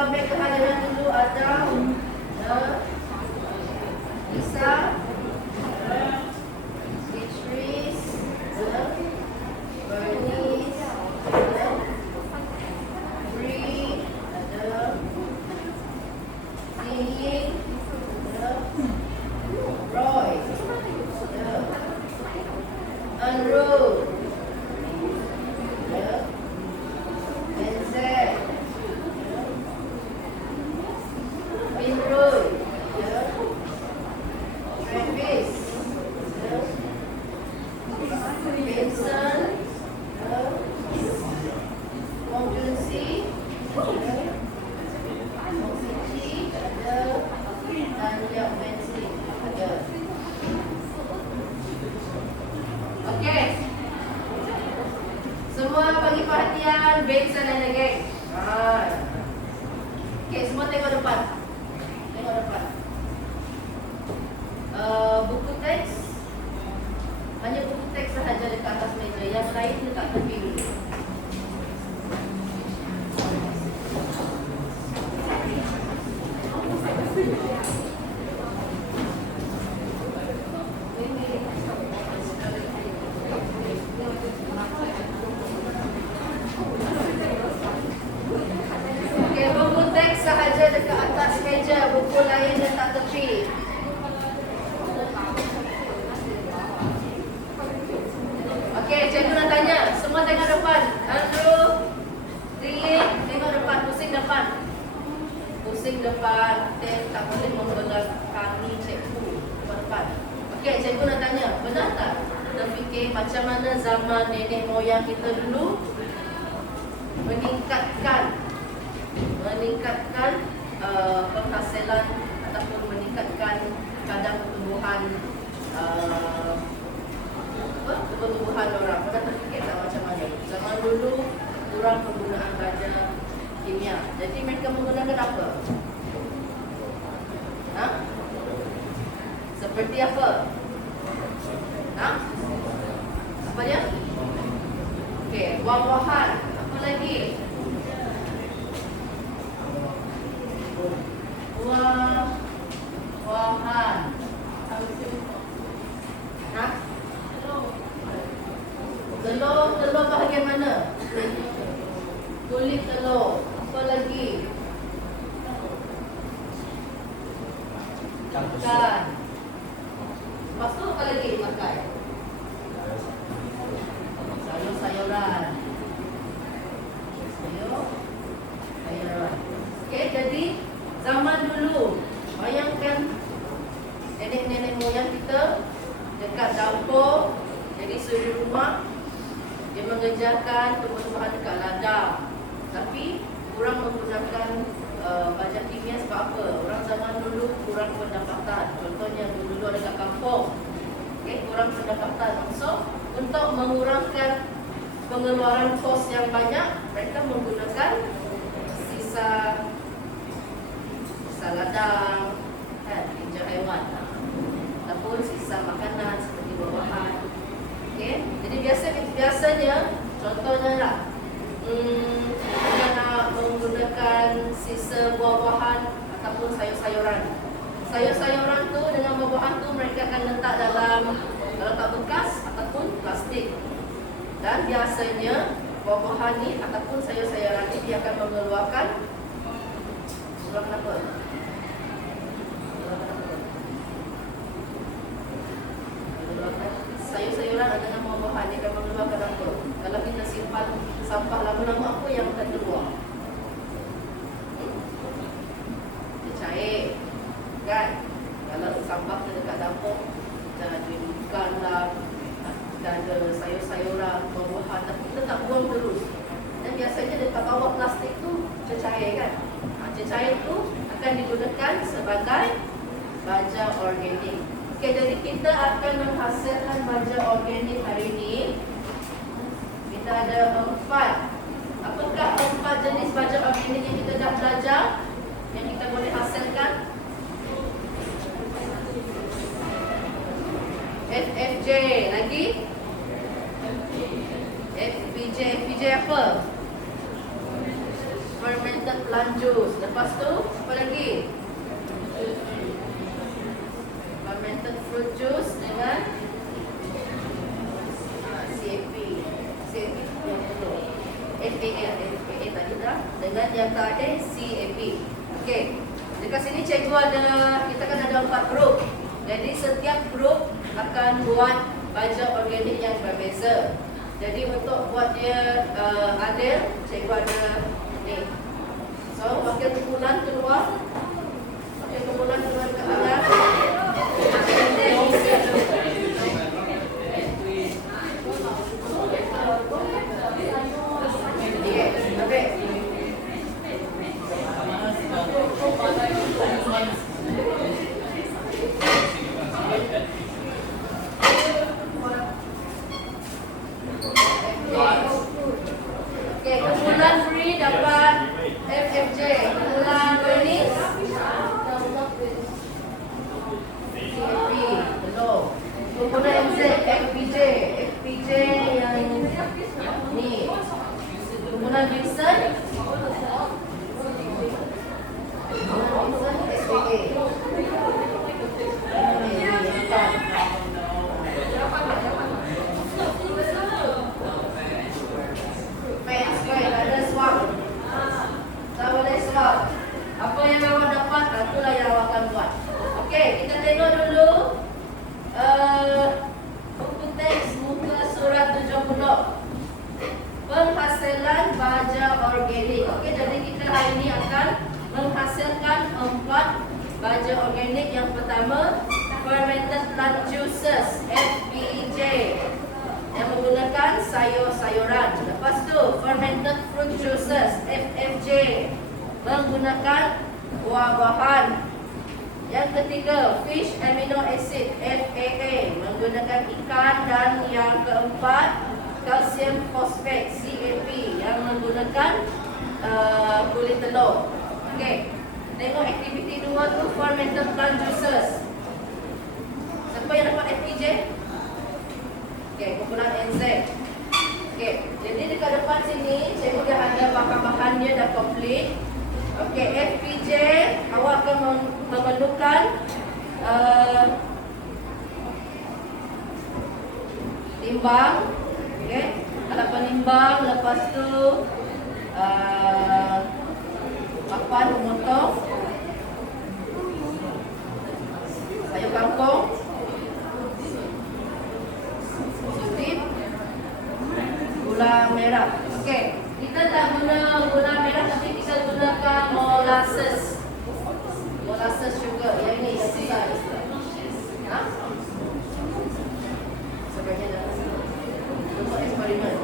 alfabet kehadiran dulu ada Lisa, Beatrice, Bernice, Bree, ada Ying, Roy, Unruh, Benzet, Winroy, Travis, Vincent, Wong Junsi, Wong Sici, ada dan Yang Bensi, ada. Okey. Semua bagi perhatian Vincent dan geng. Okey, semua tengok depan. Tengok depan. Buku teks. Hanya buku teks sahaja dekat atas meja. Yang lain dekat tepi dulu. Okey, buku teks sahaja dekat atas meja. Buku lain dekat tepi. Okey, cikgu nak tanya. Semua tengok depan. Andrew, Riley, tengok depan. Pusing depan. Pusing depan. Tak boleh membelah kami cikgu. Tengok depan. Okey, cikgu nak tanya. Benar tak kita fikir macam mana zaman nenek moyang kita dulu meningkatkan penghasilan ataupun meningkatkan kadar pertumbuhan pertumbuhan orang. Pernah terfikir tak macam mana? Zaman dulu kurang penggunaan baja kimia. Jadi mereka menggunakan apa? Ha? Seperti apa? Ha? Apa dia? Okey, buah-buahan. Apa lagi? Buah-buahan. Ha? Telur bahagian mana? Kulit telur. Apa lagi? Ikan. Lepas tu apa lagi pakai? Sayur-sayuran. Sayuran. Okey, jadi zaman dulu, bayangkan nenek-nenek moyang kita dekat dapur. Jadi suri rumah dia mengejarkan tumbuh-tumbuhan dekat ladang. Tapi kurang menggunakan baja kimia sebab apa? Orang zaman dulu kurang pendapatan. Contohnya dulu ada kat kampung. Okay, kurang pendapatan. So, untuk mengurangkan pengeluaran kos yang banyak, mereka menggunakan sisa ladang, kan, tinja haiwan, ataupun sisa makanan seperti buah-buahan. Okay. Jadi biasanya contohnya lah, kita nak menggunakan sisa buah-buahan ataupun sayur-sayuran. Sayur-sayuran tu dengan buah-buahan tu mereka akan letak dalam bekas ataupun plastik. Dan biasanya buah-buahan ni ataupun sayur-sayuran ni dia akan mengeluarkan apa? Sayur-sayuran dengan buah-buahan dia akan mengeluarkan apa? Kalau kita simpan sampah lama-lama, apa yang akan keluar? Dia cair, kan? Kalau sampah kita dekat dapur, dan ada ikan lah, dan ada sayur-sayuran, buah-buahan, tapi kita tak buang terus. Dan biasanya dekat bawah plastik tu cecair, kan? Cecair tu akan digunakan sebagai baja organik. Okey, jadi kita akan menghasilkan baja organik hari ini. Kita ada 4. Apakah 4 jenis baja organik yang kita dah belajar yang kita boleh hasilkan? FFJ lagi? FPJ apa? fermented plant juice. Lepas tu apa lagi? Fermented fruit juice dengan CAP. CAP yang perlu. FAA tadi dah. Dengan yang terakhir CAP. Okey. Dekat sini cikgu ada, kita kan ada 4 grup. Jadi setiap grup akan buat baja organik yang berbeza. Jadi untuk buat dia adil, cikgu ada ni. So wakil kumpulan keluar. Wakil kumpulan keluar ke atas. Kumpulan free dapat FFJ. Kumpulan learning CFP. Belum. Kumpulan MZ FPJ. FPJ yang ni. Kumpulan Vincent SPA. Apa yang awak dapat, itulah yang awak akan buat. Okey, kita tengok dulu buku teks muka surat 70. Penghasilan baja organik. Okey, jadi kita hari ini akan menghasilkan 4 baja organik. Yang pertama, fermented plant juices FPJ yang menggunakan sayur-sayuran. Lepas tu, fermented fruit juices FFJ menggunakan buah-buahan. Yang ketiga, fish amino acid FAA menggunakan ikan. Dan yang keempat, calcium phosphate CAP yang menggunakan kulit telur. Okey, tengok aktiviti 2 tu, fermented plant juices. Siapa yang dapat FPJ? Okey, kumpulan NZ. Okey, jadi dekat depan sini cikgu dah ada bahan-bahannya dah komplit. Okey, FPJ awak akan memerlukan timbang. Okey, alat penimbang. Lepas tu papan memotong, sayur kangkung, sutip, gula merah. Okey, kita tak guna gula merah, tapi kita gunakan molasses. Molasses sugar. Yang ni yang besar. Ha? Sebenarnya dah untuk eksperimen.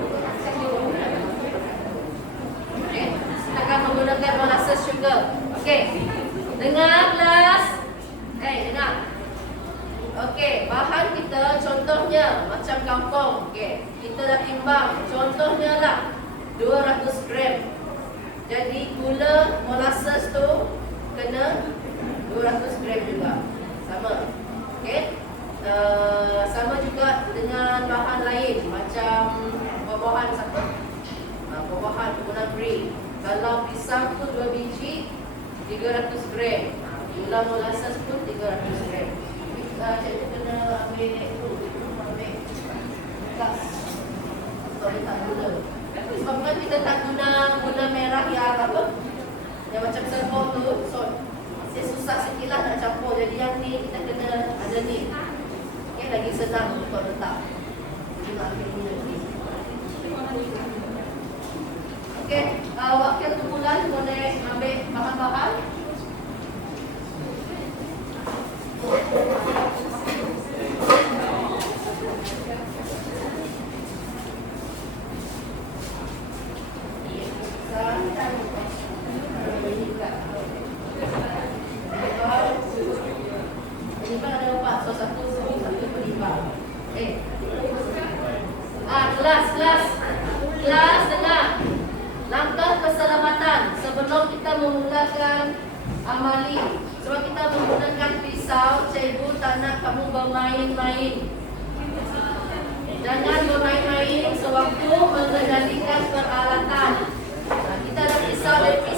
Okey, kita akan menggunakan molasses sugar. Okey, dengar kelas. Dengar. Okey, bahan kita contohnya macam kangkung. Okey, kita dah timbang. Contohnya lah 200 gram. Jadi gula molasses tu kena 200 gram juga. Sama. Okey. Sama juga dengan bahan lain macam buah-buahan siapa? Buah-buahan gula free. Kalau pisang tu 2 biji 300 gram. Gula molasses pun 300 gram. Cikgu kena ambil gas. Sorry, tak gula. Sebab kan kita tak guna gula merah yang apa? Yang macam serbuk tu. So, dia susah sikit lah nak campur. Jadi yang ni kita kena ada ni. Okay, lagi senang untuk letak. Jadi nak ambil gula ni. Okay, wakil kumpulan boleh ambil bahan-bahan. Kelas dengar. Langkah keselamatan sebelum kita memulakan amali. Sebab kita menggunakan pisau, cikgu tak nak kamu bermain-main. Jangan bermain-main sewaktu mengendalikan peralatan. Kita ada pisau dan pisau.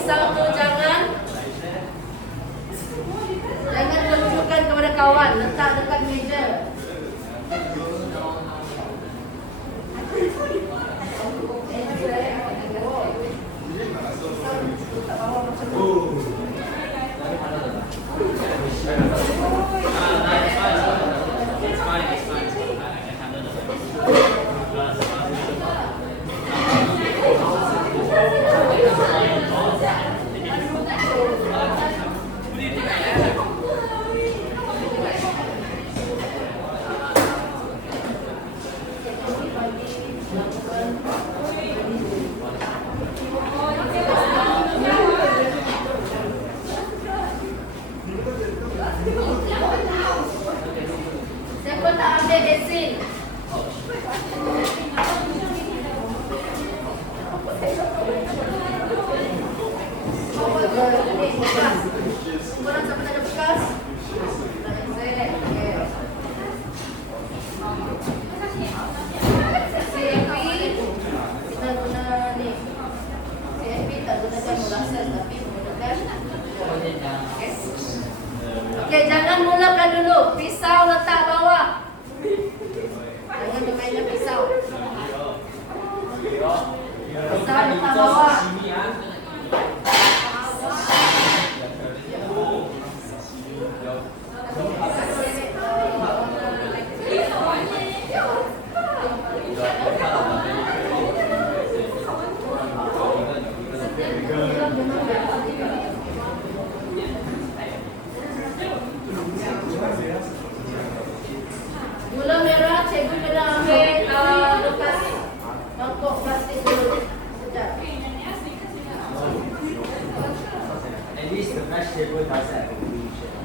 bekas. Kurang sampai ada bekas. Si Epi kita guna ni. Si Epi tak gunakan molasses tapi menggunakan. Okey, jangan mulakan dulu. Pisau letak bawah. Jangan bermainkan pisau. Pisau letak bawah. Gula merah, cikgu kena ambil lepas mangkuk plastik dulu. Sekejap. At least the vegetable does have a green shade.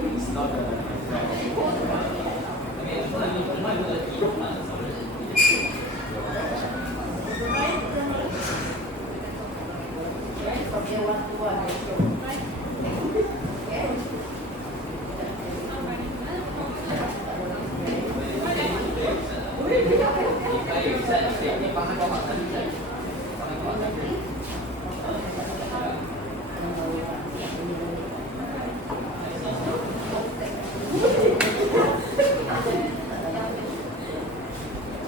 It's not From year 1 to 1. Okay.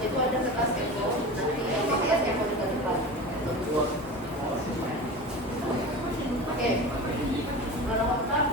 Itu ada kertas Eko, nanti yang Eko juga depan. Oke, kalau otak,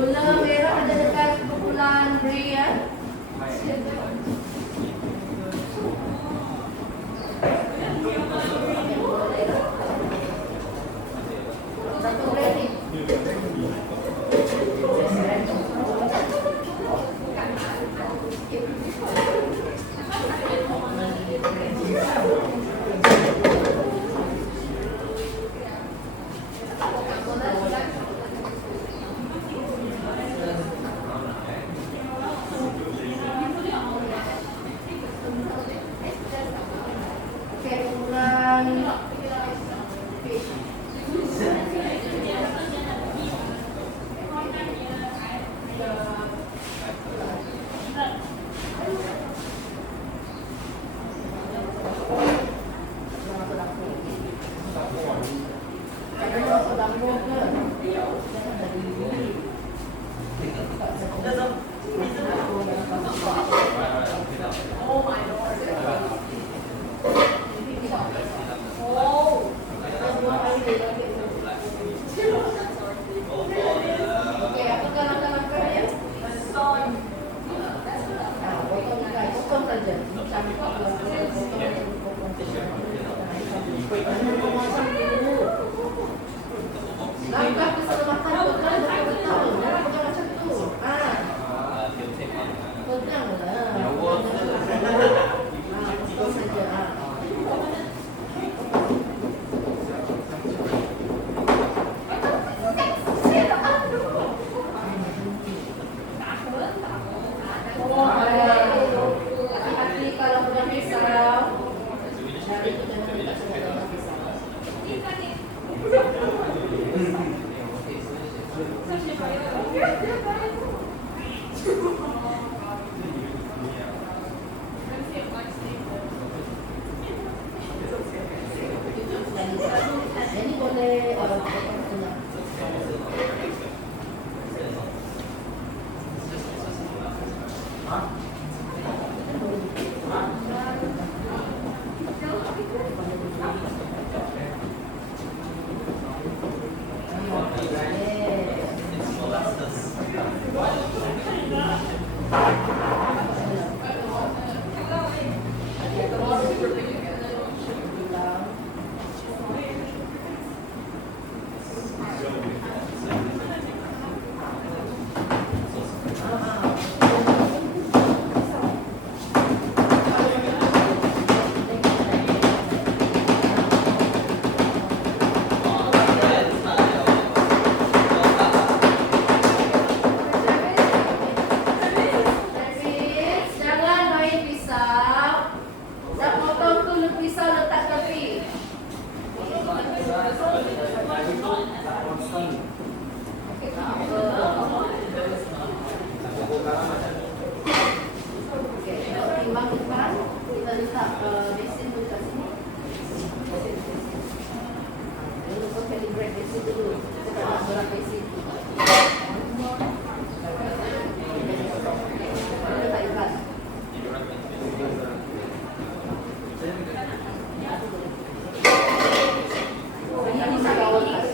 Gula merah ada dekat kumpulan Bri ya. Satu rating. Oke, kumpulan dia. Campak lah. Langkah keselamatan pegang betul-betul. Jangan pegang macam tu. Ah, pegang lah. Pegang saja. Hati-hati kalau pegang pisau. Jari tu jangan dekat sangat dengan pisau. Ini boleh potong tengah. Jangan main pisau. Dah potong tu pisau letak tepi. Okey, tak apa. Okey, kita timbang depan. Kita letak mesin tu kat sini. Kita lupa calibrate mesin dulu. Kita tak nak berat mesin. Kita tak ikat. Ini bisa bawa tas.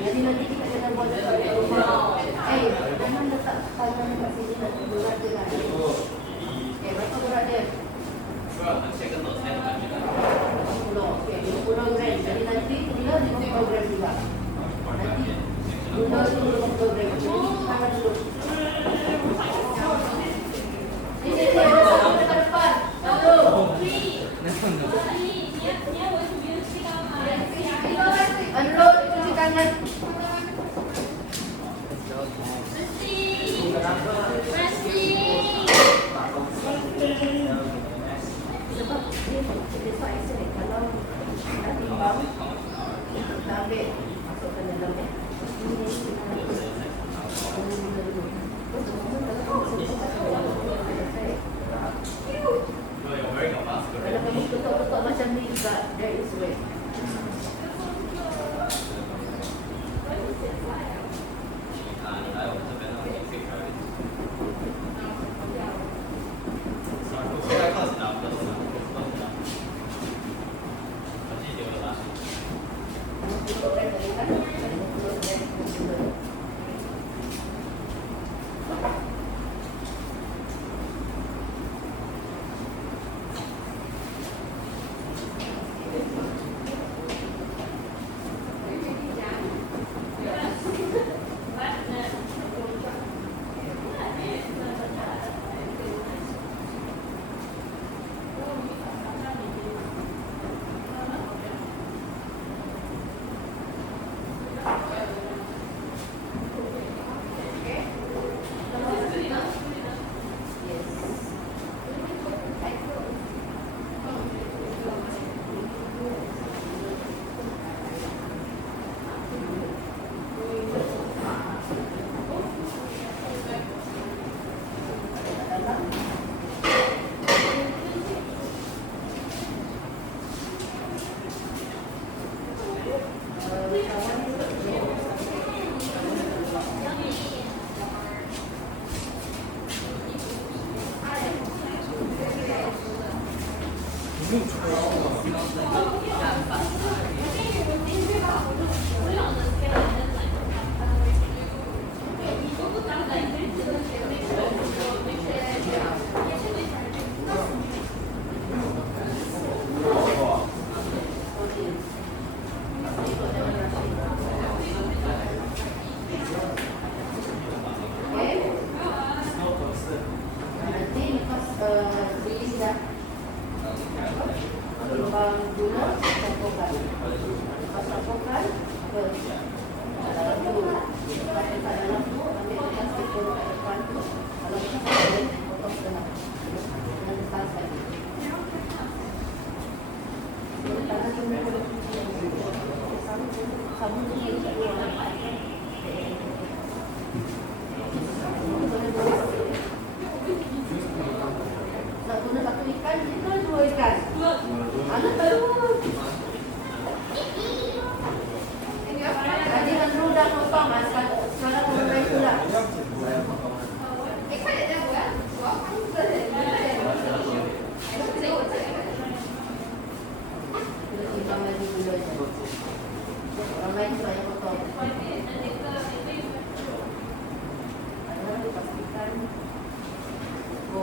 Jadi nanti kita kena buat dekat rumah. Jangan letak tangan kat sini nanti berat je lah. Berapa berat dia? 50. Okey, 50 gram. Jadi nanti gula 50 gram juga. Nanti gula 50 gram. Jadi tangan dulu. Ini ada satu dekat depan. Lalu. Unload cuci tangan. Sebab dia so isolate. Kalau dah timbang, kita ambil masukkan dalam ni. Ini kita dulu.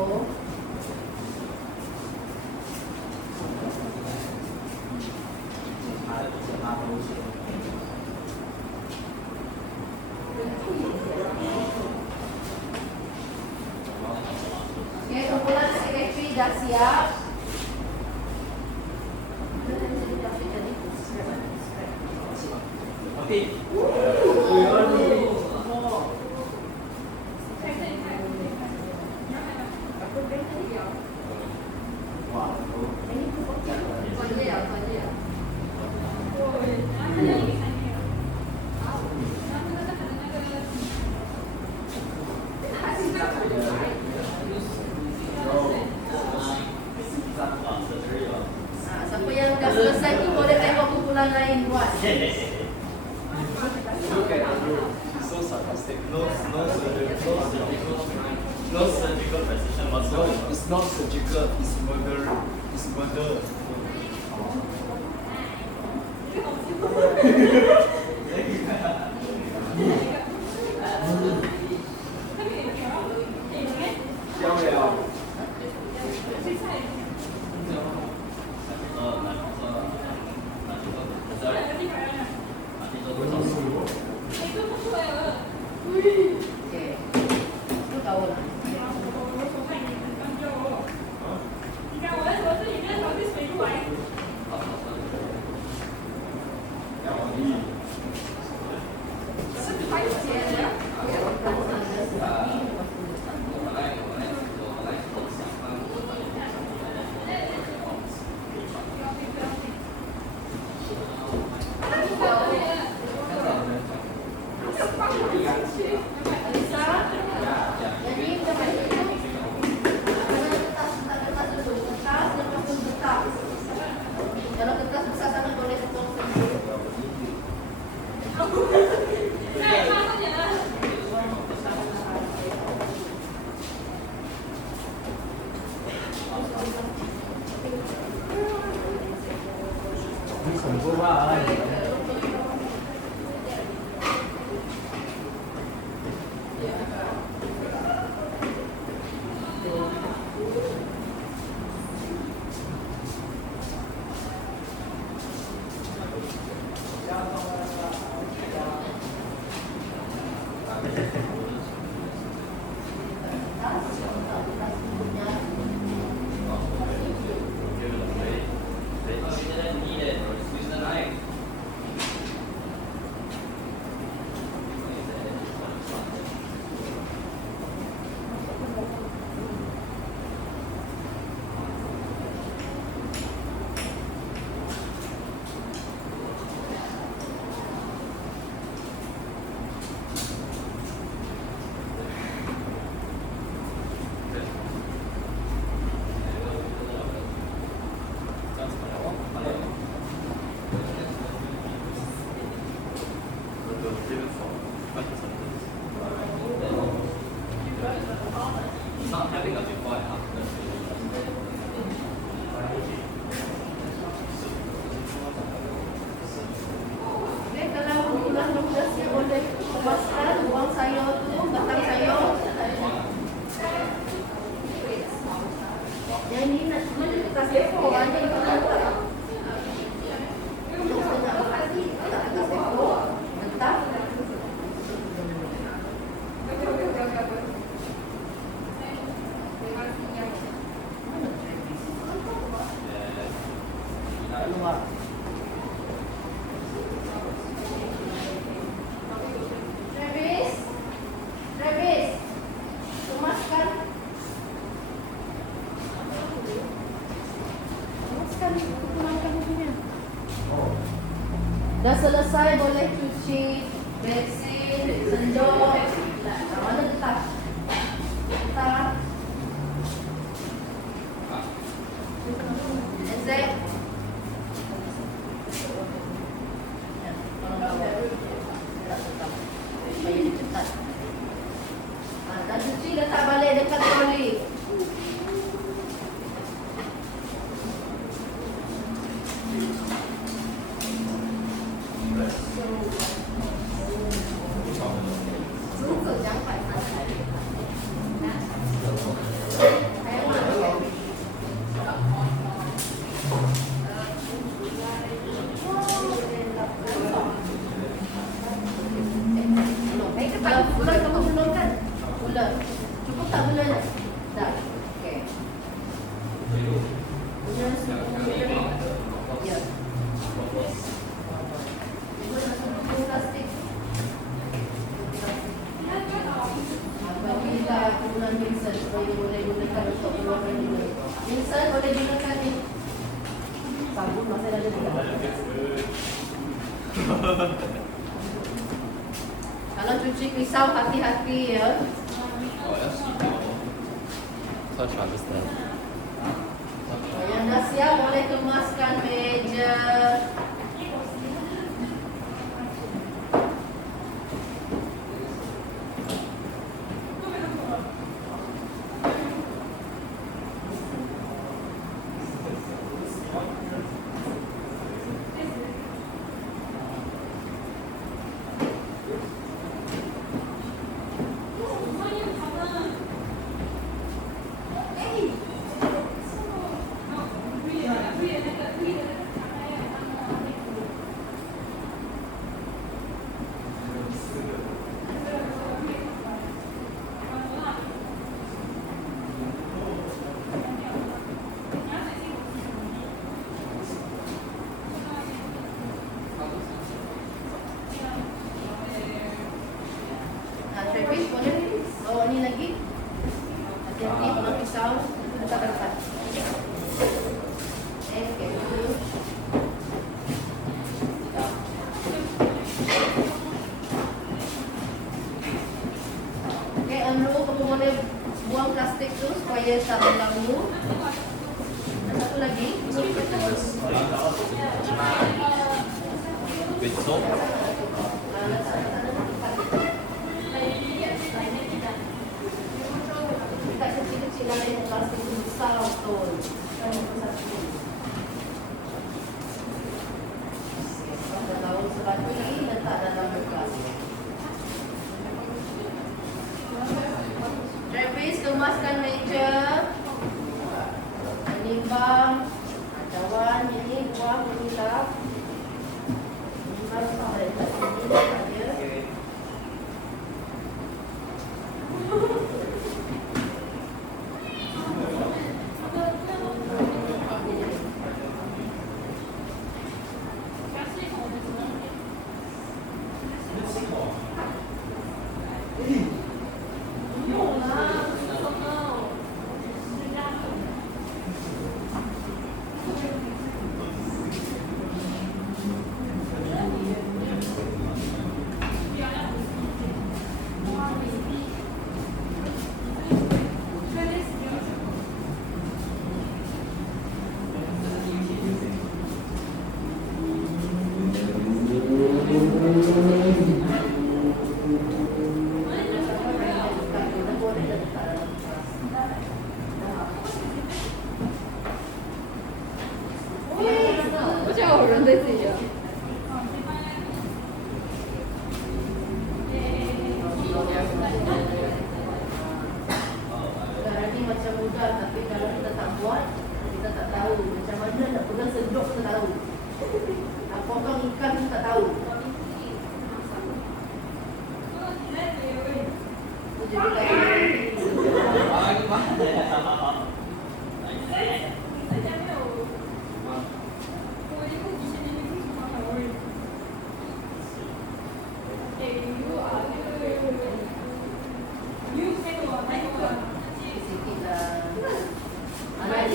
Oke, kumpulan secretary dah siap. Okay. Nah, siapa yang dah selesai tu boleh tengok kumpulan lain buat. Look at Andrew. He's so sarcastic. No surgical precision No, whatsoever. it's not surgical. It's murder. It's murder. Siao liao. Okey. Tu tahu lah. Alisa, jadi kita main itu. Ada kertas dulu. Kertas dan pun kertas. Kalau kertas besar sangat boleh potong sendiri. Ni 恐怖吧？ Not having a before and after. Okey, kalau kumpulan berkasnya boleh lepaskan buang sayur tu, batang sayur. Yang ini nak mana kertas A4 ada di mana tak? Yang setengah kali tak kertas A4, mentah. Travis, Travis, kemaskan. Kemaskan kumpulan punya. Dah selesai boleh cuci bensin, sendok. Mana letak? Letak. Zek. Dah cuci letak balik dekat troli. Jangan Bulan kamu belum kan? Bulan. Cukup tak bulan? Dah. Okey. Bulan 10. Ya. Ibu nak sebut plastik. Bagilah bulan Vincent supaya boleh gunakan untuk keluarga dulu. Vincent boleh gunakan ni. Sabun masih ada juga. Kalau cuci pisau hati-hati ya. Yang dah siap boleh kemaskan meja. Travis boleh bawa ni lagi. Hati-hati kalau pisau letak dekat. Okey. Okey, Andrew, kamu boleh buang plastik tu supaya tak mengganggu. Dan satu lagi. Dekat kecil-kecil ada yang plastik tu besar betul. Kan satu. Kalau sepatu ni letak dalam bekas. Travis, kemaskan meja. Menimbang. Cawan ini buang ini lah. Menimbang sampai dekat sini saja. Sekarang ni macam mudah, tapi kalau kita tak buat, kita tak tahu macam mana nak pegang sedok, kita tahu. Nak potong ikan kita tak tahu. Itu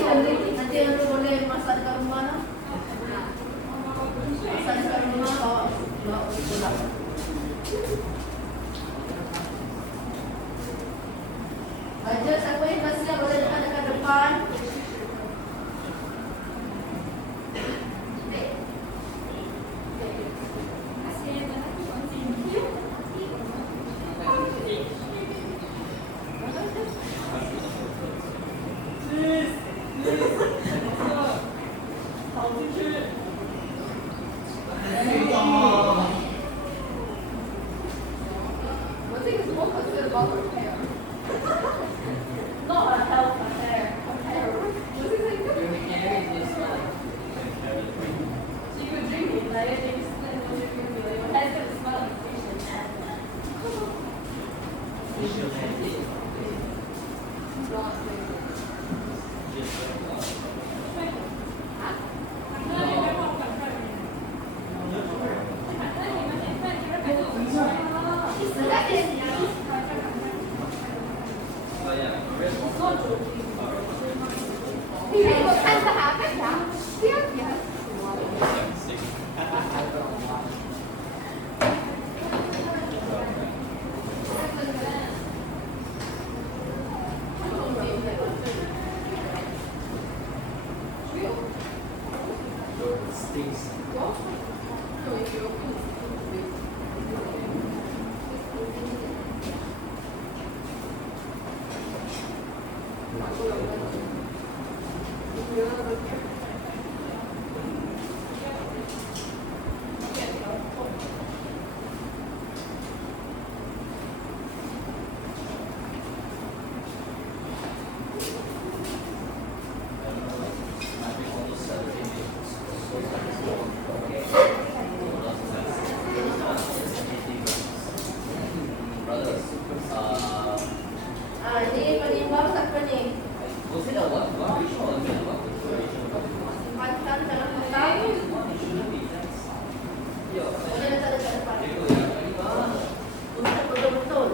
jadi nanti Andrew boleh masak dekat rumah lah. Masak dekat rumah, bawa pulang. Ajar siapa yang dah siap boleh dekat depan. 我看着他干啥？这样子。Stinks. Brothers, Ini penimbang tak pening. was it a what? What ratio or a minute? What ratio? Simpankan dalam kotak. Yo, Boleh letak dekat depan. itu ya, ini bang. Untuk betul-betul.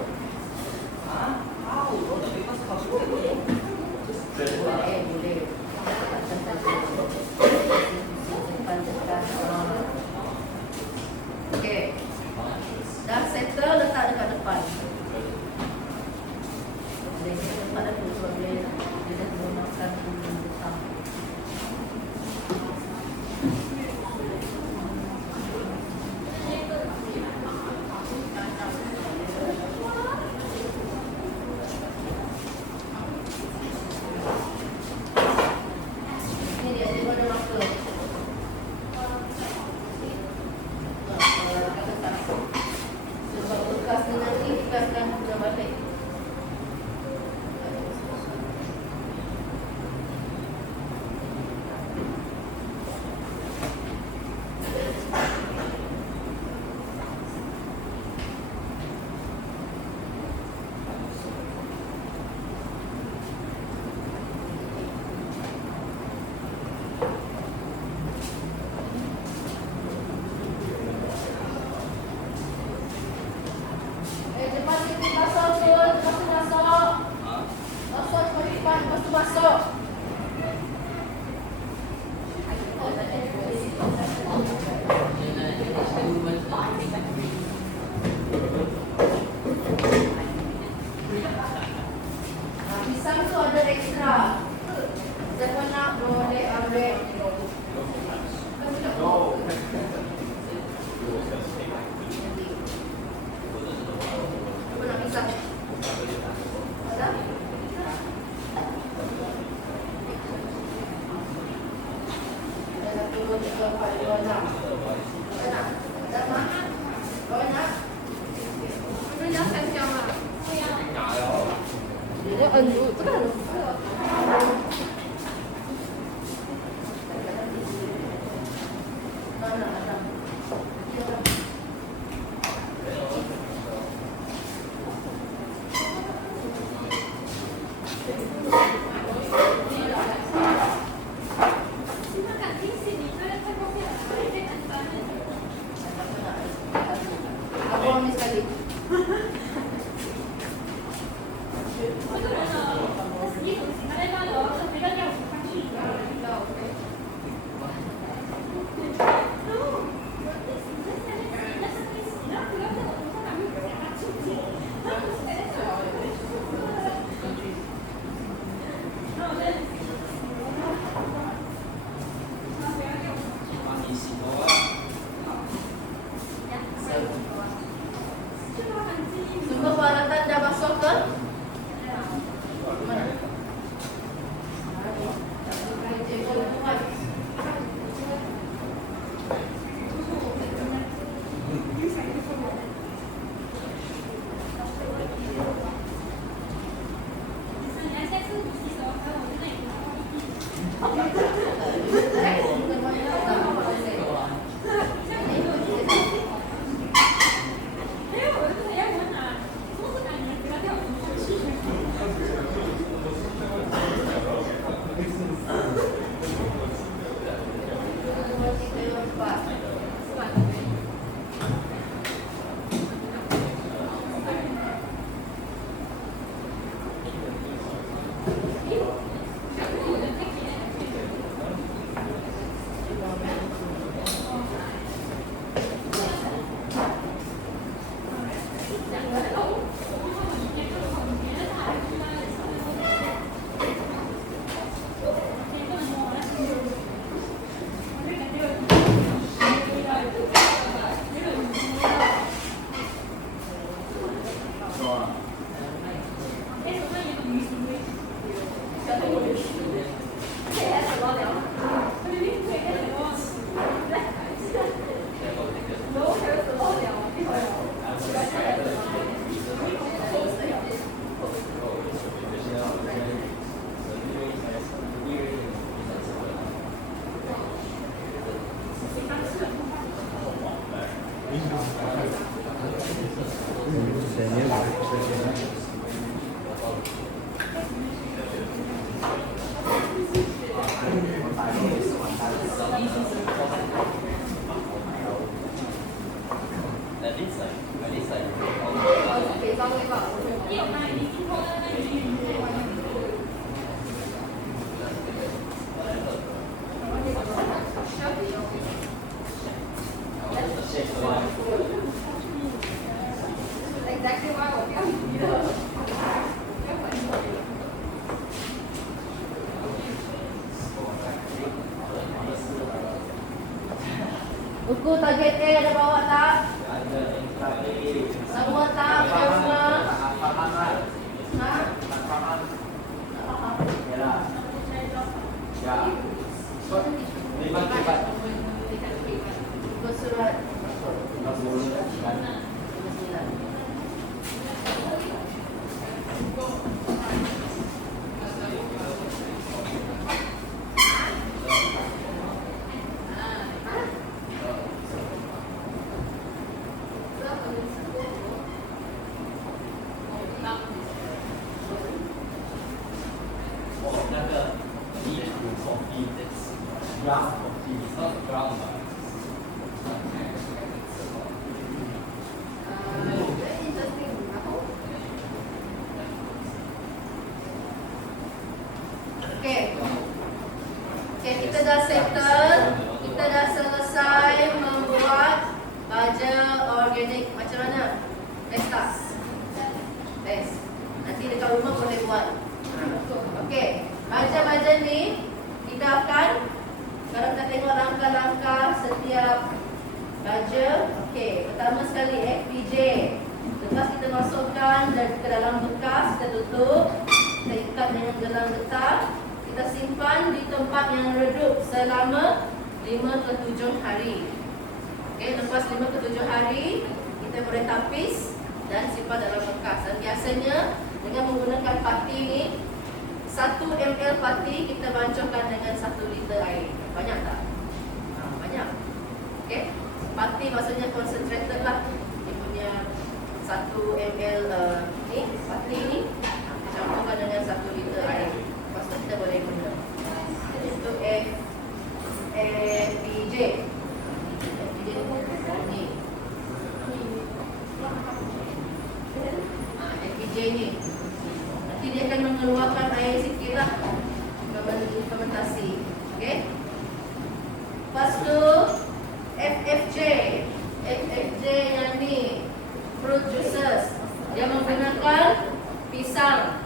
Hah? How? Bro, tapi pas kau suka boleh. Boleh, boleh. Simpan dekat. Okey. Dah settle, letak dekat depan. Dia letak dah dulu sebab dia dah menggunakan butang. Ini dia, dia ada marker. Sebab bekas ni nanti kita akan guna balik. Cepat sikit masuk tu, lepas tu masuk. Hah? Masuk cepat cepat, lepas tu masuk. Pisang tu ada ekstra. Siapa nak boleh ambil. No. Siapa nak pisang? Ada? Ada 1, 2, 3, 4, 5, 6. Ada? Ada mak? Kau nak? Dia ấn dulu, tu kan? Mana ada? Aku ambil sekali. Ada Exactly why我不要你的。 Buku target A ada bawa tak? Semua tak? Semua? Ha? Buku surat. 59. Okey, kita dah settle, kita dah selesai membuat baja organik. Macam mana? Best tak? Best. Nanti dekat rumah boleh buat. Okey, baja-baja ni kita akan, kalau kita tengok langkah-langkah setiap baja. Okey, pertama sekali FPJ. Lepas kita masukkan ke dalam bekas, kita tutup, kita ikat dengan gelang getah. Kita simpan di tempat yang redup selama 5 ke 7 hari. Okey, lepas 5 ke 7 hari kita boleh tapis dan simpan dalam bekas. Dan biasanya dengan menggunakan pati ni, 1 ml pati kita bancuhkan dengan 1 liter air. Banyak tak? Banyak. Okey, pati maksudnya concentrated lah. Dia punya 1 ml ni, pati ni campurkan dengan 1 liter air. Lepas tu kita boleh guna. Itu FPJ. FPJ ni. FPJ ni. Nanti dia akan mengeluarkan air sikit lah. Fermentasi. Okey. Lepas tu FFJ. FFJ yang ni. Fruit juices. Dia menggunakan pisang.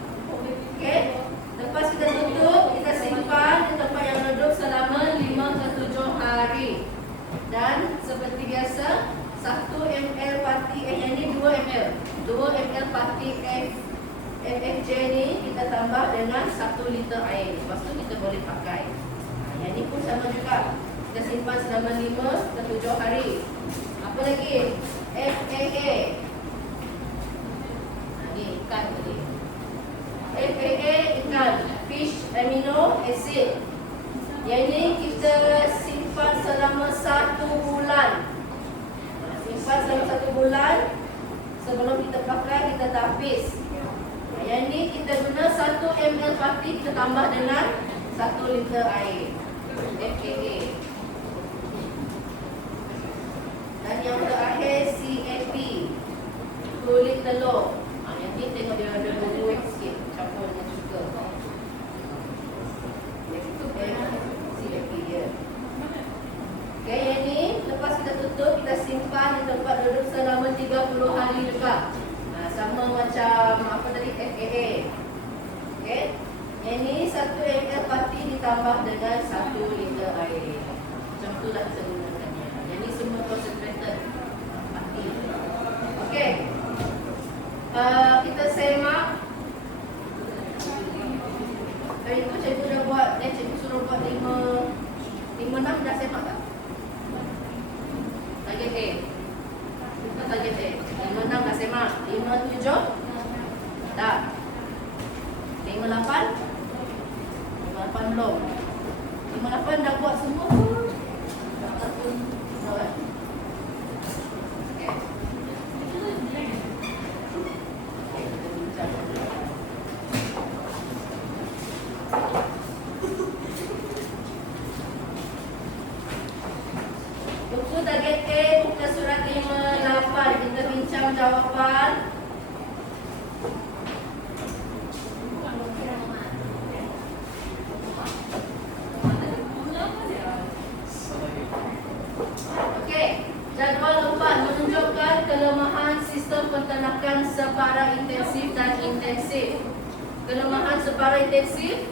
Okey. Lepas kita tutup, kita simpan di tempat yang redup selama 5 ke 7 hari. Dan seperti biasa, 1 ml pati, yang ni 2 ml. 2 ml pati FFJ ni kita tambah dengan 1 liter air. Lepas tu kita boleh pakai. Yang ni pun sama juga. Kita simpan selama 5 ke 7 hari. Apa lagi? FAA. Ni ikan tadi. FAA ikan, fish amino acid. Yang ini kita simpan selama 1 bulan. Simpan selama 1 bulan. Sebelum kita pakai, kita tapis. Yang ini kita guna 1 ml pati, kita tambah dengan 1 liter air. FAA. Dan yang terakhir CAP, kulit telur. Yang ni tengok dia ada logo sikit, campur dengan sugar. Itu CAP dia. Okay, yang ni lepas kita tutup, kita simpan di tempat duduk selama 30 hari juga. Sama macam apa tadi, FAA. Okay. Yang ni 1 ml pati ditambah dengan 1 liter air. Macam tu lah kita gunakannya. Yang ni semua concentrated pati. Okay. kita semak. Hari itu cikgu dah buat, cikgu suruh buat 5-6 dah semak tak? Target A. Kita target A. 5-6 dah semak. 5-7 tak. 5-8 belum. 5-8 dah buat semua. Ataupun no, eh? Okay. Buku target A, buka surat 58. Kita bincang jawapan. Okey, jadual 4 menunjukkan kelemahan sistem peternakan separa intensif dan intensif. Kelemahan separa intensif.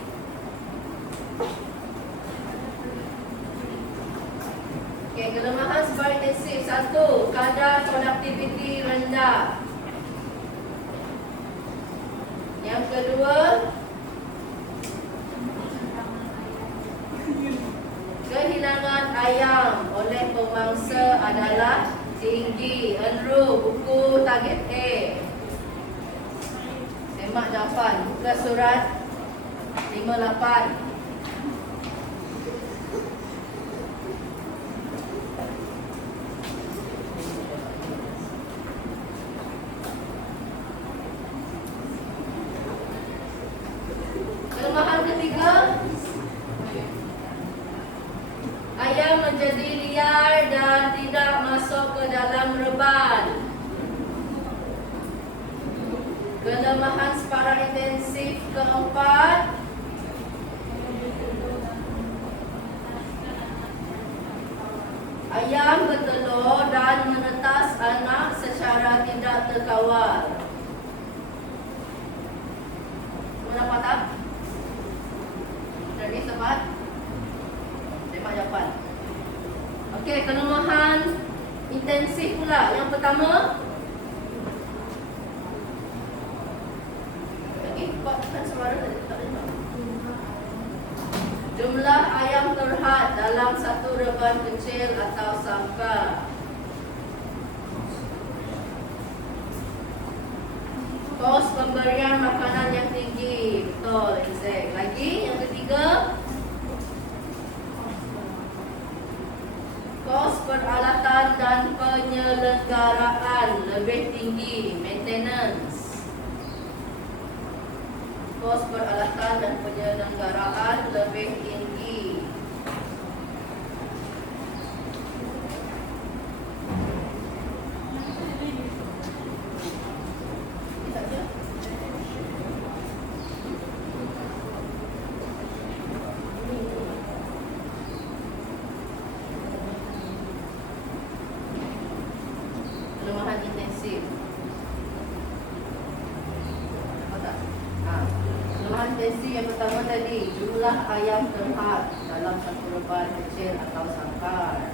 Okey, kelemahan separa intensif. 1. Kadar produktiviti rendah. Yang kedua, kehilangan ayam oleh pemangsa adalah tinggi. Enru, buku target A. Semak jawapan. Buka surat 58. Kelemahan ketiga, ayam menjadi liar dan tidak masuk ke dalam reban. Kelemahan separa intensif keempat, ayam bertelur dan menetas anak secara tidak terkawal. Berapa tak? Jadi sempat? Semak jawapan. Okey, kelemahan intensif pula. Yang pertama, lagi buatkan suara tadi tak dengar. Jumlah ayam terhad dalam satu reban kecil atau sangkar. Kos pemberian makanan yang tinggi. Betul, exact. Lagi yang ketiga, kos peralatan dan penyelenggaraan lebih tinggi. Maintenance. Kos peralatan dan penyelenggaraan lebih tinggi. Kelemahan intensif. Apa tak? Kelemahan intensif yang pertama tadi, jumlah ayam terhad dalam satu reban kecil atau sangkar.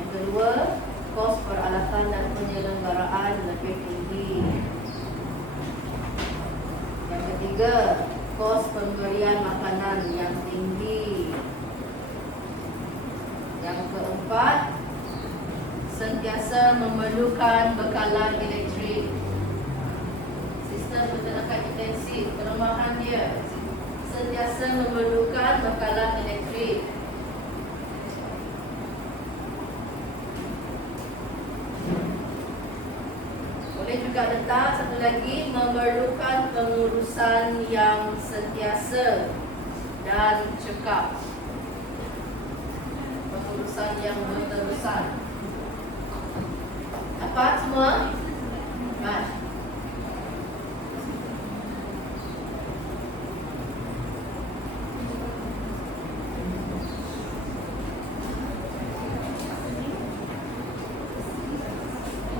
Yang kedua, kos peralatan dan penyelenggaraan lebih tinggi. Yang ketiga, kos pemberian makanan yang tinggi. Yang keempat, sentiasa memerlukan bekalan elektrik. Sistem peternakan intensif, kelemahan dia sentiasa memerlukan bekalan elektrik. Boleh juga letak satu lagi, memerlukan pengurusan yang sentiasa dan cekap. Pengurusan yang berterusan. Dapat semua? Baik.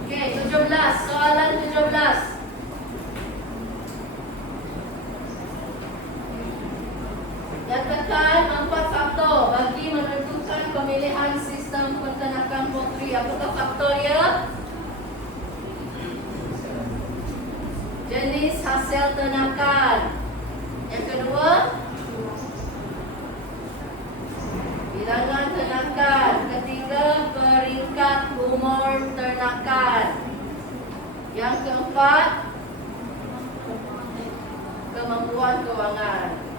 Okey, 17. Soalan 17. Nyatakan 4 faktor bagi menentukan pemilihan sistem peternakan poultry. Apakah faktornya? jenis hasil ternakan. Yang kedua, bilangan ternakan. Ketiga, peringkat umur ternakan. Yang keempat, kemampuan kewangan.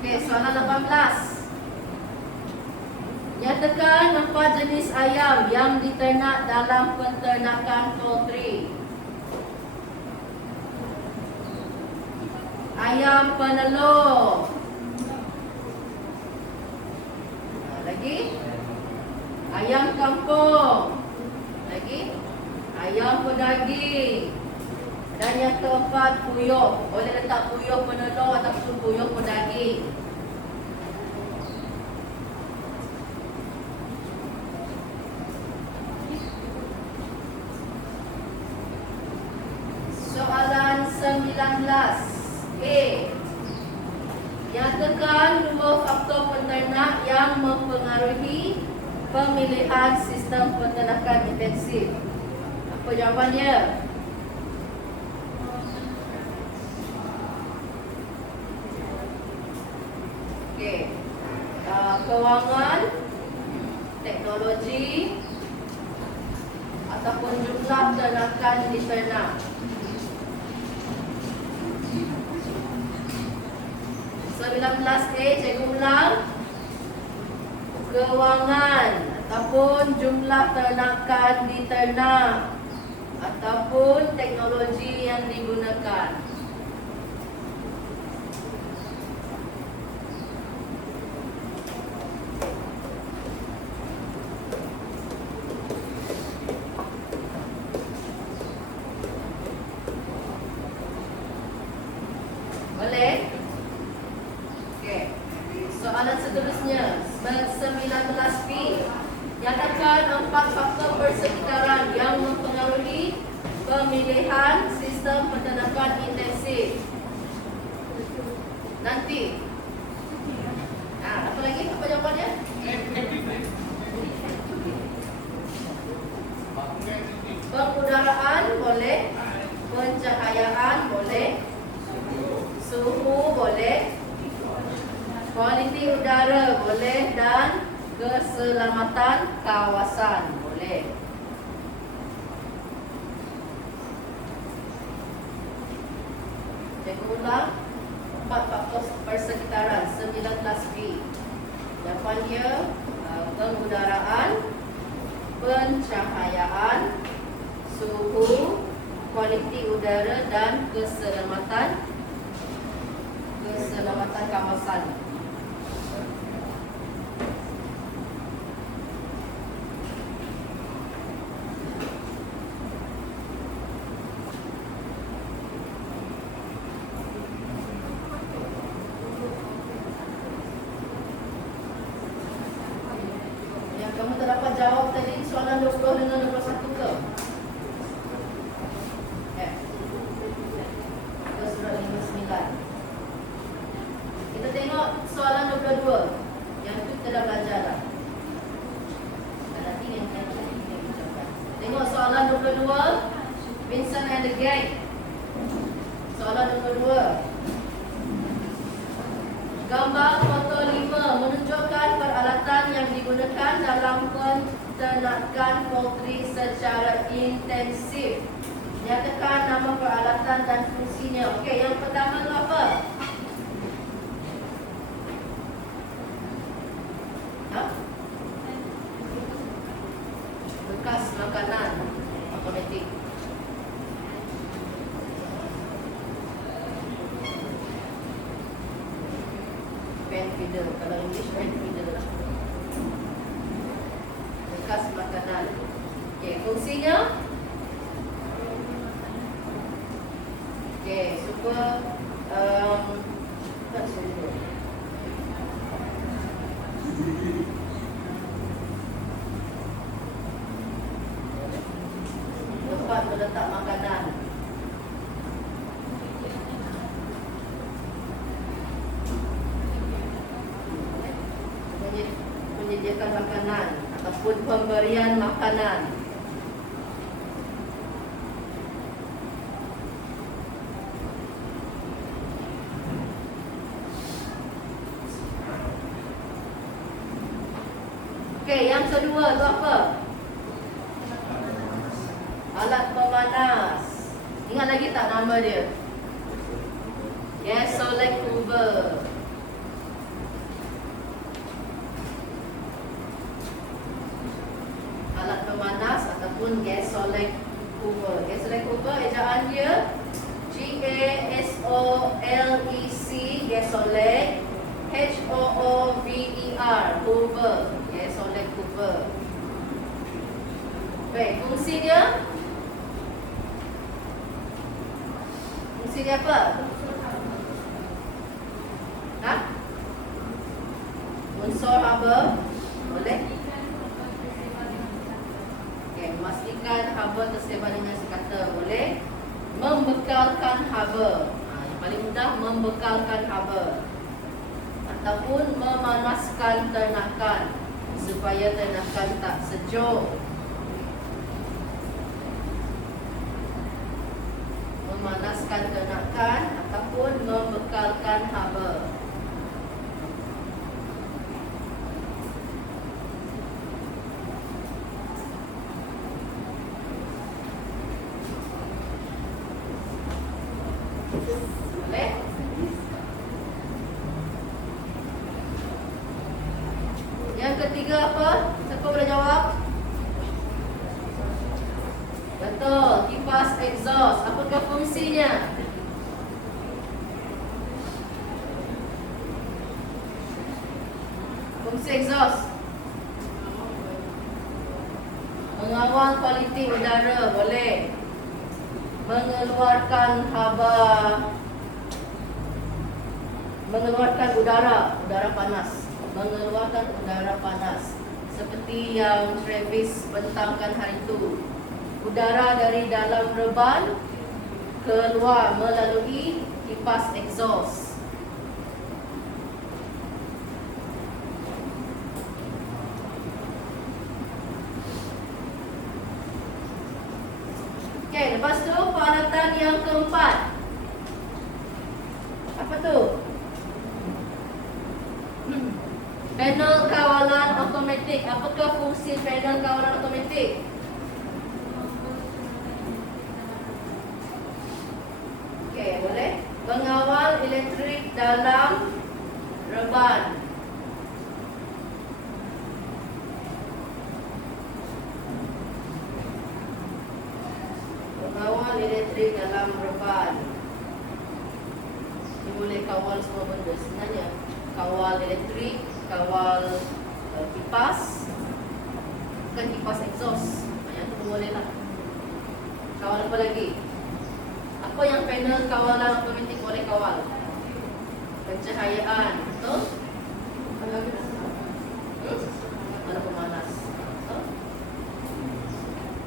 Okey, soalan 18. Nyatakan 4 jenis ayam yang diternak dalam penternakan poultry. Ayam penelur. Lagi? Ayam kampung. Lagi? Ayam pedaging. Dan yang keempat, puyuh. Boleh letak puyuh penelur ataupun puyuh pedaging. Soalan 19. A. Nyatakan 2 faktor penternak yang mempengaruhi pemilihan sistem penternakan intensif. Apa jawapannya? Okey. Kewangan, teknologi ataupun jumlah ternakan diternak. 19A, cikgu ulang. Kewangan ataupun jumlah ternakan diternak ataupun teknologi yang digunakan. Boleh? Okey. Soalan seterusnya, 19B. Nyatakan 4 faktor persekitaran yang mempengaruhi pemilihan sistem penternakan intensif. Nanti. Apa lagi? Apa jawapannya? Pengudaraan boleh, pencahayaan boleh, suhu boleh, kualiti udara boleh, dan keselamatan kawasan boleh. Cikgu ulang. 4 faktor persekitaran 19B. Jawapannya pengudaraan, pencahayaan, suhu, kualiti udara, dan keselamatan kawasan. Yang kamu tak dapat jawab tadi soalan 20 dengan 21 ke? Ke surat 59. Kita tengok soalan 22. Yang tu kita dah belajar dah. Nanti yang kita ucapkan. Tengok soalan 22. Vincent and the gang. Soalan 22. Gambar foto 5 menunjukkan peralatan yang digunakan dalam penternakan poultry secara intensif. Nyatakan nama peralatan dan fungsinya. Okey, yang pertama tu apa? Bekas makanan automatik. Pen feeder, kalau English pen feeder lah. Bekas makanan. Okey, fungsinya? Okey, supaya tak suruh. Tempat meletak makanan. menyediakan makanan ataupun pemberian makanan. Okey, yang kedua tu apa? Alat pemanas. Ingat lagi tak nama dia? Gasolek Hoover. Alat pemanas ataupun gasolek Hoover. Gasolek Hoover ejaan dia Gasolec, gasolek, Hoover, Hoover, gasolek Hoover. Baik, fungsi dia? Fungsi dia apa? Ha? Unsur haba? Boleh? Okey, memastikan haba tersebar dengan sekata. Boleh? Membekalkan haba. Yang paling mudah membekalkan haba. Ataupun memanaskan ternakan supaya ternakan tak sejuk. Memanaskan ternakan ataupun membekalkan haba. Boleh? Yang ketiga apa? Siapa boleh jawab? Betul, kipas exhaust. Apakah fungsinya? Fungsi exhaust mengawal kualiti udara, boleh. Mengeluarkan haba, mengeluarkan udara panas, mengeluarkan udara panas seperti yang Travis bentangkan hari itu. Udara dari dalam reban keluar melalui kipas exhaust. Okey, lepas tu peralatan yang keempat. Apa tu? Panel kawalan automatik. Apakah fungsi panel kawalan automatik? Okey, boleh. Mengawal elektrik dalam reban. Mengawal elektrik dalam reban. Dia boleh kawal semua benda sebenarnya. Kawal elektrik, kawal kipas, bukan kipas exhaust. Yang tu boleh lah. Kawal apa lagi? Apa yang panel kawalan automatik boleh kawal? Pencahayaan, betul? Ada pemanas, betul?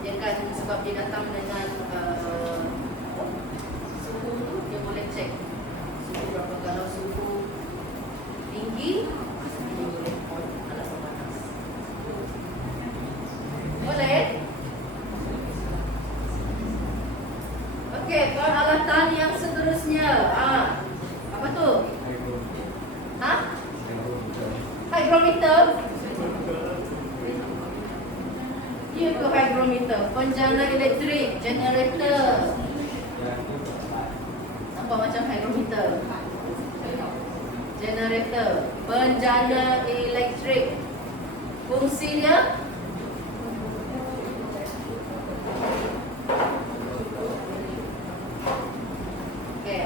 Dia kan sebab dia datang dengan suhu tu, dia boleh cek suhu berapa. Kalau suhu tinggi, dia boleh on alat pemanas. Boleh? Okey, peralatan yang seterusnya. Apa tu? Ha? Hygrometer. Ya ke hygrometer? Penjana elektrik, generator. Nampak macam hygrometer. Generator, penjana elektrik. Fungsinya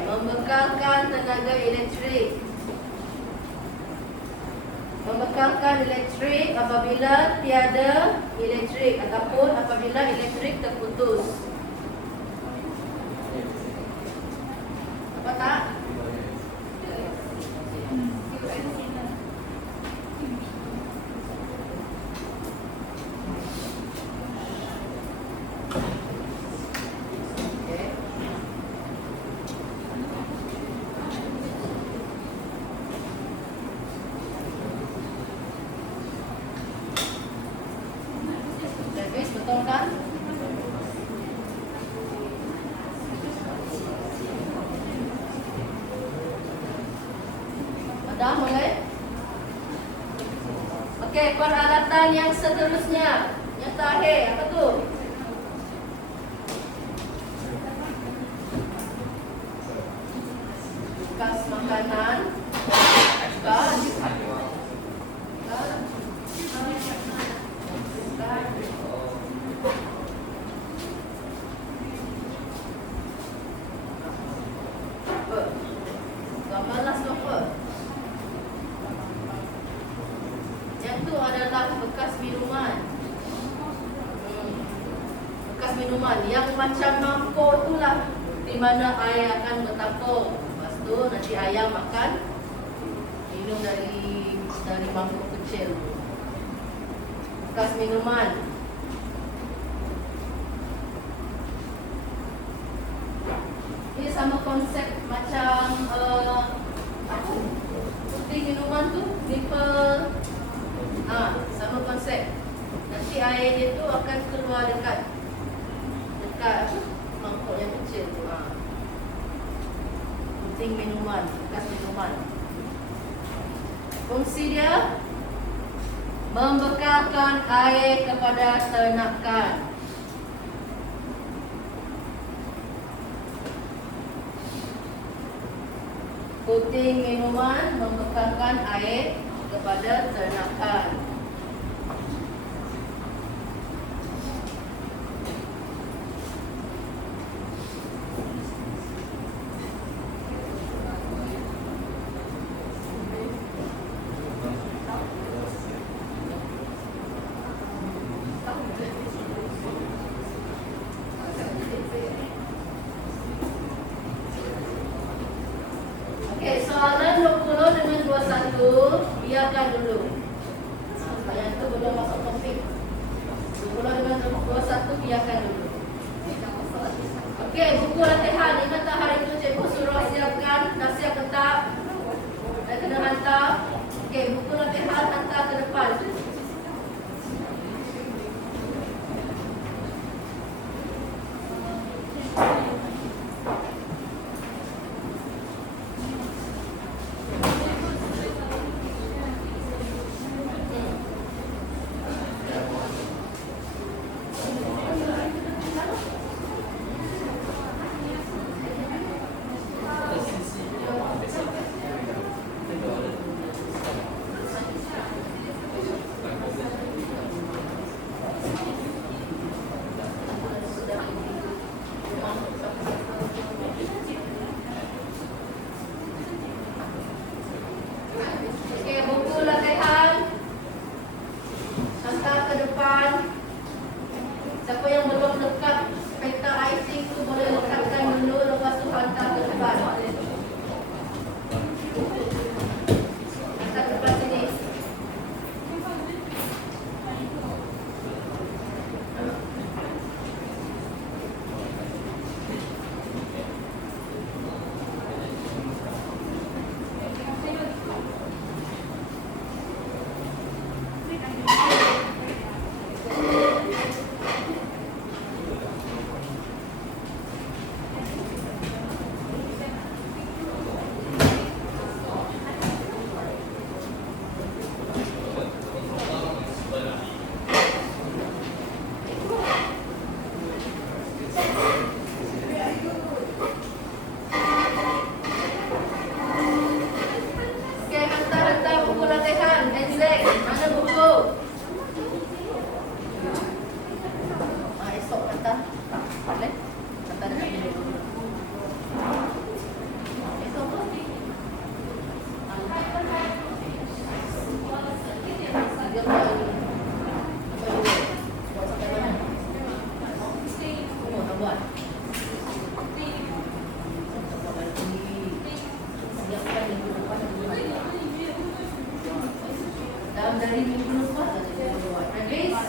membekalkan tenaga elektrik. Membekalkan elektrik apabila tiada elektrik ataupun apabila elektrik terputus. Apa tak? Betulkan? Ada mulai? Okey, peralatan yang seterusnya. Yang terakhir, apa tu? Bekas makanan. Bekas. Apa? Gambar last apa? Yang tu adalah bekas minuman. Bekas minuman yang macam mangkuk itulah di mana air akan bertampung. Lepas tu nanti ayam makan minum dari mangkuk kecil. Bekas minuman. Ini sama konsep macam putih minuman tu, nipple. Sama konsep. Nanti air dia tu akan keluar dekat apa? Mangkuk yang kecil tu. Putih minuman, bekas minuman. Fungsi dia membekalkan air kepada ternakan. Putih minuman membekalkan air kepada ternakan. Okey, soalan 20 dengan 21 biarkan dulu. Yang tu belum masuk topik. 20 dengan 21 biarkan dulu. Okey, buku latihan. Ingat tak hari itu cikgu suruh siapkan? Dah siap ke tak? Dah kena hantar. Okey, buku latihan hantar ke depan. Okey, buku latihan hantar ke depan. Siapa yang belum lekat peta IC tu boleh lekatkan dulu, lepas tu hantar ke depan. Hantar ke depan sini. Okey, hantar buku latihan. Exact. Mana buku? Esok hantar. Boleh? Hantar dekat bilik. Esok tu? Dia buat sampai mana? Oh, tak buat. Siapkan minggu depan dan minggu depan. Dalam dari minggu lepas saja dia buat. Release.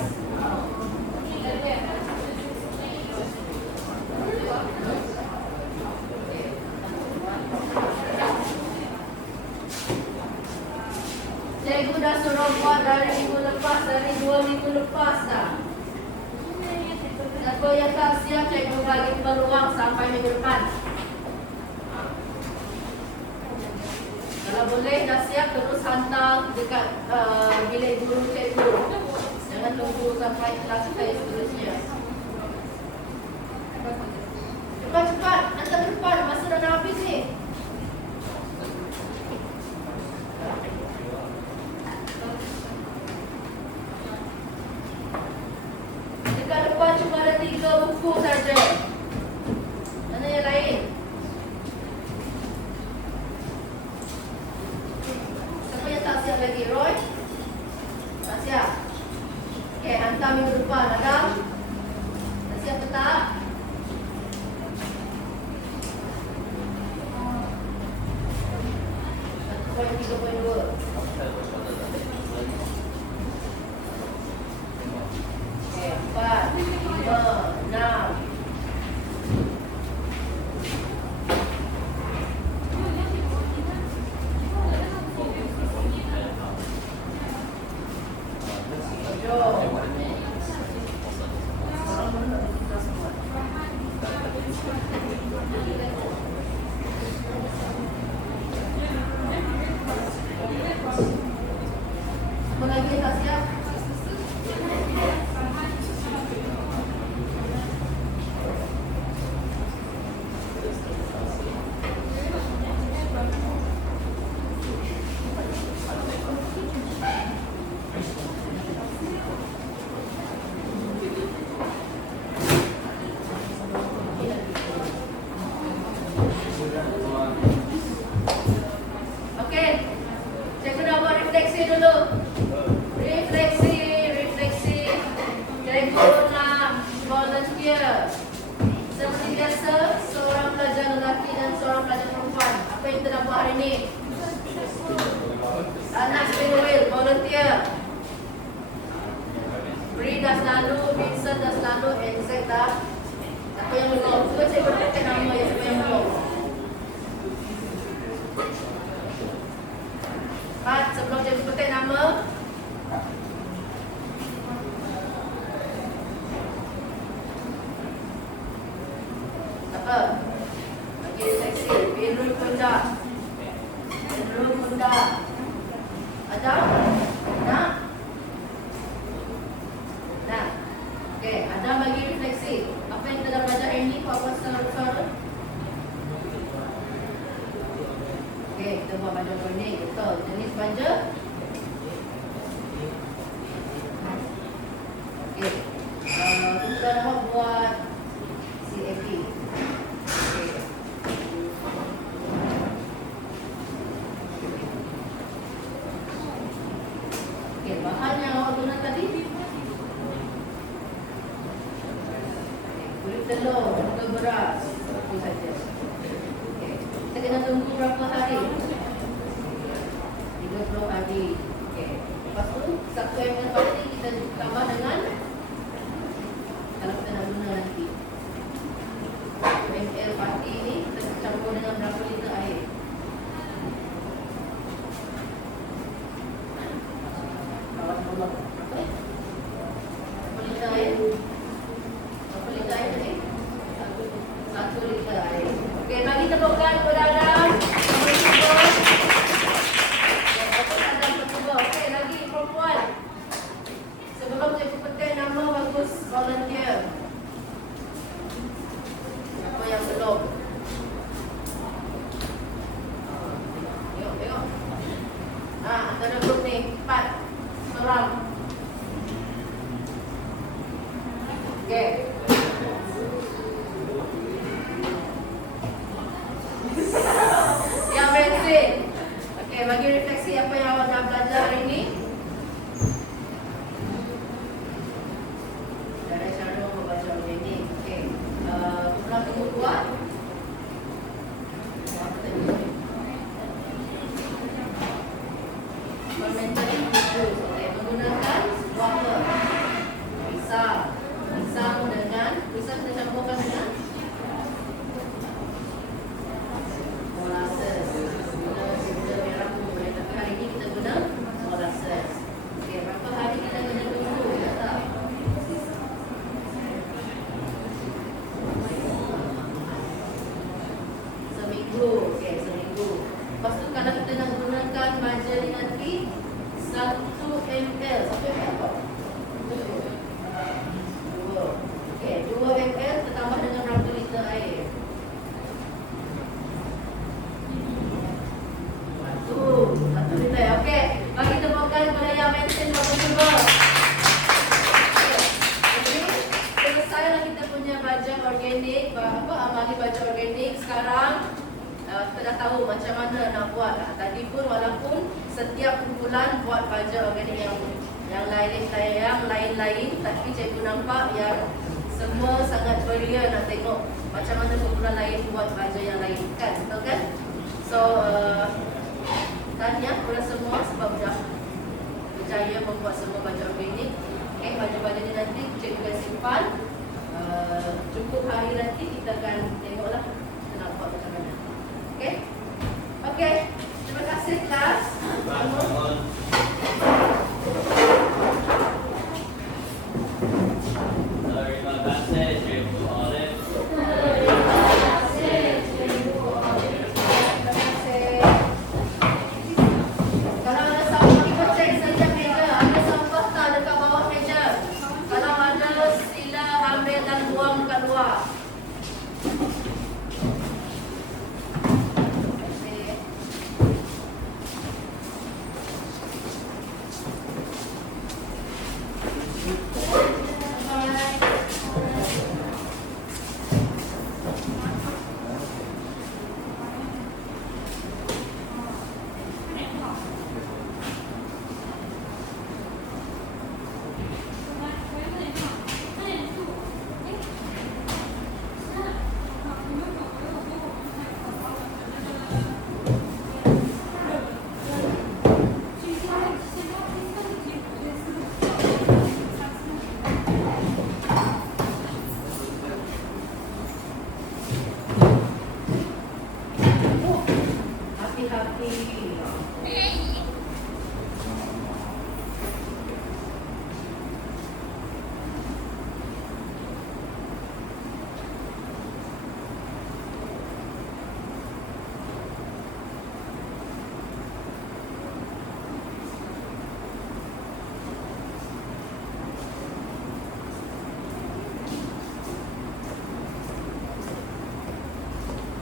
Cikgu dah suruh buat dari minggu lepas, dari 2 minggu lepas dah. Siapa yang tak siap, cikgu bagi peluang sampai minggu depan. Kalau boleh dah siap, terus hantar dekat bilik guru cikgu. Jangan tunggu sampai kelas kita yang seterusnya. Cepat-cepat, hantar ke depan. Masa dah nak habis ni. Dekat depan cuma ada 3 buku saja. Mana yang lain? Siapa yang tak siap lagi? Roy? Tak siap? Okey, hantar minggu depan. Adam? Tak siap ke tak? Poin 3.2. Okey, 4, 5, 6. Apa lagi yang tak siap? Okey. Cikgu nak buat refleksi dulu. Refleksi. Cikgu nak volunteer. Seperti biasa, seorang pelajar lelaki dan seorang pelajar perempuan. Apa yang kita nak buat hari ini? Anak spin wheel, volunteer. Bri dah selalu, Vincent dah selalu, Exact dah. Siapa yang belum? Cuba cikgu nak nama yang siapa yang belum. Sebelum cikgu petik nama, apa? Bagi refleksi. Biru pundak. Ada? Nak? Nak? Okey, ada bagi refleksi. Apa yang kita dah belajar hari ini? Apa suara? Okey, kita buat baju ni. Betul. Jenis baju. Okey. Kita nak buat CAP. Okey. Okey, bahan yang awak guna tadi. Kulit telur, muka beras. Itu saja. Okey. Kita kena tunggu berapa hari? 30 hari. Okey. Lepas tu, satu ml pasti kita tambah dengan, kalau kita nak guna nanti, 1 ml pasti ni kita campur dengan berapa liter air? Kawan tolong. Berapa liter air? Berapa liter air tadi? 1 liter air. Okey, bagi tepukan kepada Adam. Okey, lagi perempuan. Sebelum cikgu petik nama, bagus volunteer. Siapa yang belum? Tengok. Antara grup ni 4 seorang. Okey. Yang basic. Okey, bagi refleksi apa yang awak dah belajar hari ini. Dari cara membaca ini. Okey. Pula tunggu buat. Fermentary juice. Okey, menggunakan water. Pisang dengan pisang kita campurkan dengan molasses. Kita merah pun boleh, tapi hari ini kita guna molasses. Okey, berapa hari kita kena tunggu? Tak? baju organik sekarang kita dah tahu macam mana nak buat. Tadi pun walaupun setiap kumpulan buat baju organik yang lain-lain, tapi cikgu nampak yang semua sangat beria nak tengok macam mana kumpulan lain buat baju yang lain, kan? Betul kan? So tahniah kepada semua sebab dah berjaya membuat semua baju organik. Okay, baju-baju ni nanti cikgu akan simpan. Cukup hari nanti kita akan tengoklah